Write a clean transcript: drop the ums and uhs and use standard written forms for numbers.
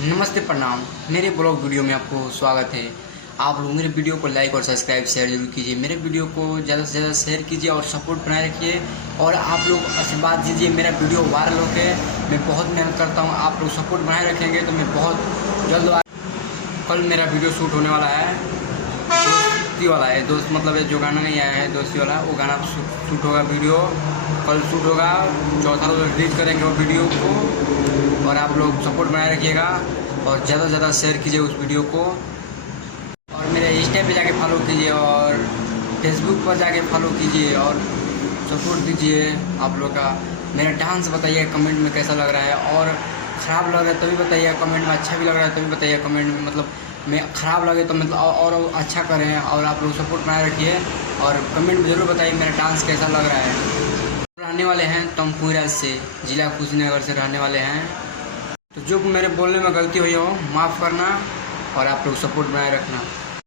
नमस्ते, प्रणाम। मेरे ब्लॉग वीडियो में आपको स्वागत है। आप लोग मेरे वीडियो को लाइक और सब्सक्राइब शेयर जरूर कीजिए। मेरे वीडियो को ज़्यादा से ज़्यादा शेयर कीजिए और सपोर्ट बनाए रखिए। और आप लोग आशीर्वाद दीजिए मेरा वीडियो वायरल होके। मैं बहुत मेहनत करता हूँ, आप लोग सपोर्ट बनाए रखेंगे तो मैं बहुत जल्द कल मेरा वीडियो शूट होने वाला है। दोस्ती वाला है, दोस्त मतलब जो गाना नहीं आया है दोस्ती वाला, वो गाना शूट होगा। वीडियो कल शूट होगा, चौथा रोज रिलीज करेंगे वो वीडियो को। और आप लोग सपोर्ट बनाए रखिएगा और ज़्यादा से ज़्यादा शेयर कीजिए उस वीडियो को। और मेरे इंस्टा पे जाके फॉलो कीजिए और फेसबुक पर जाके फॉलो कीजिए और सपोर्ट दीजिए आप लोग का। मेरा डांस बताइए कमेंट में कैसा लग रहा है, और ख़राब लग रहा है तभी बताइए कमेंट में, अच्छा भी लग रहा है तभी बताइए कमेंट में। मतलब मैं ख़राब लगे तो मतलब और अच्छा करें। और आप लोग सपोर्ट बनाए रखिए और कमेंट में ज़रूर बताइए मेरा डांस कैसा लग रहा है। रहने वाले हैं तमकुहीराज से, जिला कुशीनगर से रहने वाले हैं। तो जो मेरे बोलने में गलती हुई हो माफ़ करना और आप लोग सपोर्ट बनाए रखना।